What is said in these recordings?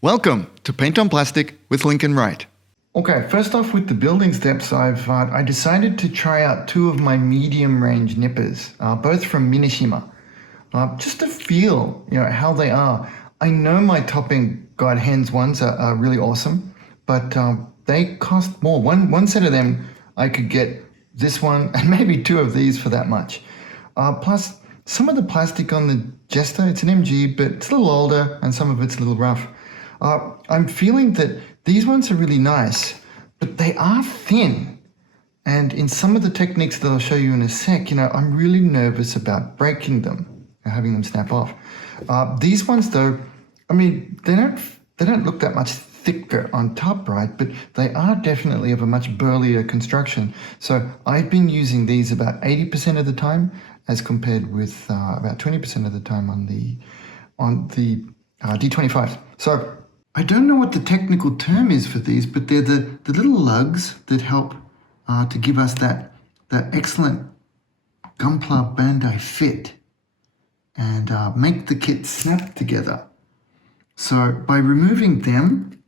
Welcome to Paint on Plastic with Linc and Wright. Okay, first off with the building steps, I decided to try out two of my medium range nippers, both from Mineshima, just to feel how they are. I know my topping guide hands ones are really awesome, but they cost more. One set of them I could get this one and maybe two of these for that much. Plus some of the plastic on the Jesta, it's an MG, but it's a little older and some of it's a little rough. I'm feeling that these ones are really nice, but they are thin. And in some of the techniques that I'll show you in a sec, I'm really nervous about breaking them and having them snap off. These ones though, I mean, they don't look that much thicker on top, right? But they are definitely of a much burlier construction. So I've been using these about 80% of the time as compared with about 20% of the time on the D25s. So I don't know what the technical term is for these, but they're the little lugs that help to give us that excellent Gunpla Bandai fit and make the kit snap together. So by removing them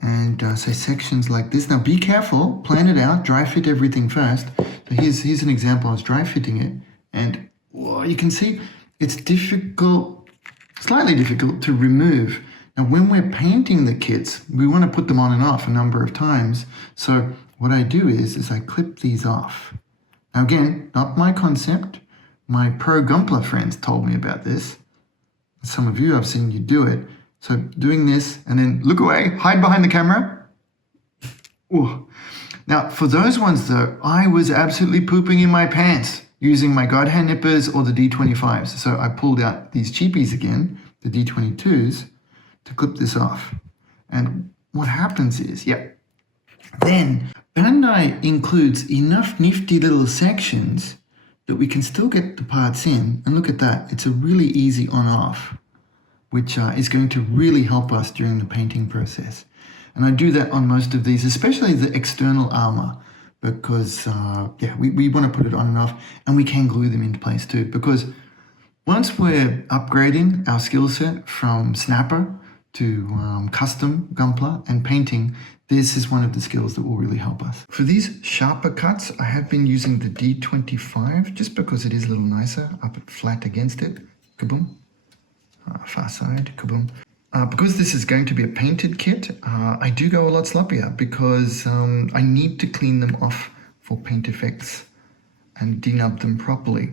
and say sections like this, now be careful, plan it out, dry fit everything first. So here's an example. I was dry fitting it, and you can see it's difficult, slightly difficult to remove. Now, when we're painting the kits, we want to put them on and off a number of times. So what I do is I clip these off. Now again, not my concept. My pro Gunpla friends told me about this. Some of you, I've seen you do it. So doing this and then look away, hide behind the camera. Ooh. Now for those ones though, I was absolutely pooping in my pants using my guide hand nippers or the D25s. So I pulled out these cheapies again, the D22s, to clip this off. And what happens is, then Bandai includes enough nifty little sections that we can still get the parts in. And look at that, it's a really easy on-off, which is going to really help us during the painting process. And I do that on most of these, especially the external armor, because we want to put it on and off, and we can glue them into place too, because once we're upgrading our skill set from snapper to custom Gunpla and painting, this is one of the skills that will really help us. For these sharper cuts, I have been using the D25 just because it is a little nicer, up flat against it, kaboom, far side, kaboom. Because this is going to be a painted kit, I do go a lot sloppier because I need to clean them off for paint effects and denub them properly.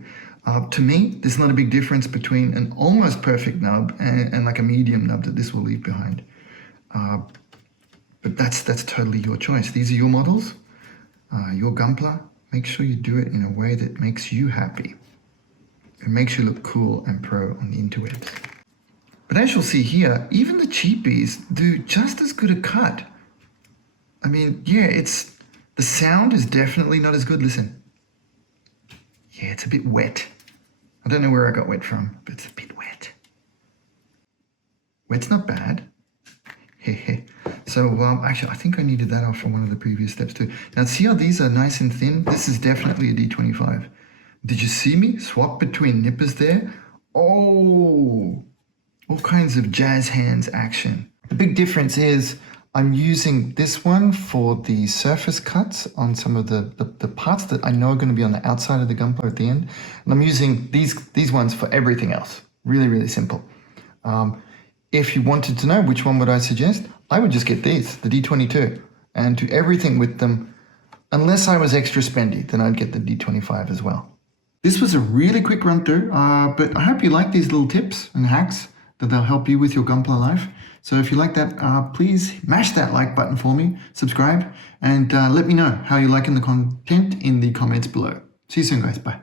To me, there's not a big difference between an almost perfect nub and like a medium nub that this will leave behind. But that's totally your choice. These are your models, your Gunpla. Make sure you do it in a way that makes you happy. It makes you look cool and pro on the interwebs. But as you'll see here, even the cheapies do just as good a cut. I mean, the sound is definitely not as good. Listen. Yeah, it's a bit wet. I don't know where I got wet from, but it's a bit wet. Wet's not bad. So actually, I think I needed that off from one of the previous steps too. Now see how these are nice and thin? This is definitely a D25. Did you see me swap between nippers there? Oh, all kinds of jazz hands action. The big difference is I'm using this one for the surface cuts on some of the parts that I know are going to be on the outside of the Gunpla at the end. And I'm using these ones for everything else. Really, really simple. If you wanted to know which one would I suggest, I would just get these, the D22, and do everything with them. Unless I was extra spendy, then I'd get the D25 as well. This was a really quick run through, but I hope you like these little tips and hacks that they'll help you with your Gunpla life. So if you like that, please mash that like button for me, subscribe, and let me know how you're liking the content in the comments below. See you soon, guys. Bye.